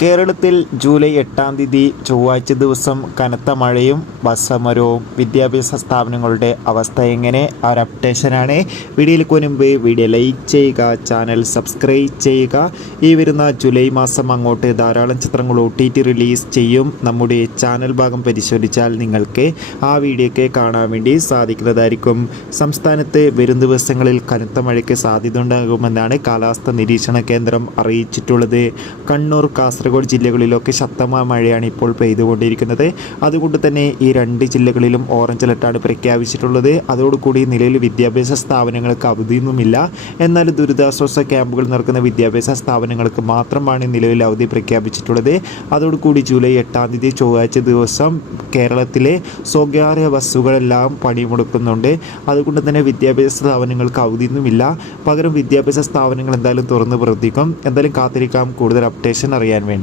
കേരളത്തിൽ ജൂലൈ 8-ാം തീയതി ചൊവ്വാഴ്ച ദിവസം കനത്ത മഴയും ബസ് സമരവും വിദ്യാഭ്യാസ സ്ഥാപനങ്ങളുടെ അവസ്ഥ എങ്ങനെ ആ ഒരു അപ്ഡേഷനാണ്. വീഡിയോയിലേക്ക് മുൻപ് വീഡിയോ ലൈക്ക് ചെയ്യുക, ചാനൽ സബ്സ്ക്രൈബ് ചെയ്യുക. ഈ വരുന്ന ജൂലൈ മാസം അങ്ങോട്ട് ധാരാളം ചിത്രങ്ങൾ OTT റിലീസ് ചെയ്യും. നമ്മുടെ ചാനൽ ഭാഗം പരിശോധിച്ചാൽ നിങ്ങൾക്ക് ആ വീഡിയോയ്ക്ക് കാണാൻ വേണ്ടി സാധിക്കുന്നതായിരിക്കും. സംസ്ഥാനത്ത് വരും ദിവസങ്ങളിൽ കനത്ത മഴയ്ക്ക് സാധ്യത ഉണ്ടാകുമെന്നാണ് കാലാവസ്ഥാ നിരീക്ഷണ കേന്ദ്രം അറിയിച്ചിട്ടുള്ളത്. കണ്ണൂർ, കാസർഗോഡ് ജില്ലകളിലൊക്കെ ശക്തമായ മഴയാണ് ഇപ്പോൾ പെയ്തുകൊണ്ടിരിക്കുന്നത്. അതുകൊണ്ട് തന്നെ ഈ രണ്ട് ജില്ലകളിലും ഓറഞ്ച് അലർട്ടാണ് പ്രഖ്യാപിച്ചിട്ടുള്ളത്. അതോടുകൂടി നിലവിൽ വിദ്യാഭ്യാസ സ്ഥാപനങ്ങൾക്ക് അവധിയൊന്നുമില്ല. എന്നാൽ ദുരിതാശ്വാസ ക്യാമ്പുകൾ നടക്കുന്ന വിദ്യാഭ്യാസ സ്ഥാപനങ്ങൾക്ക് മാത്രമാണ് നിലവിൽ അവധി പ്രഖ്യാപിച്ചിട്ടുള്ളത്. അതോടുകൂടി ജൂലൈ 8-ാം തീയതി ചൊവ്വാഴ്ച ദിവസം കേരളത്തിലെ സ്വകാര്യ ബസ്സുകളെല്ലാം പണിമുടക്കുന്നുണ്ട്. അതുകൊണ്ട് തന്നെ വിദ്യാഭ്യാസ സ്ഥാപനങ്ങൾക്ക് അവധിയൊന്നുമില്ല. പകരം വിദ്യാഭ്യാസ സ്ഥാപനങ്ങൾ എന്തായാലും തുറന്ന് പ്രവർത്തിക്കും. എന്തായാലും കാത്തിരിക്കാം കൂടുതൽ അപ്ഡേഷൻ അറിയാൻ വേണ്ടി.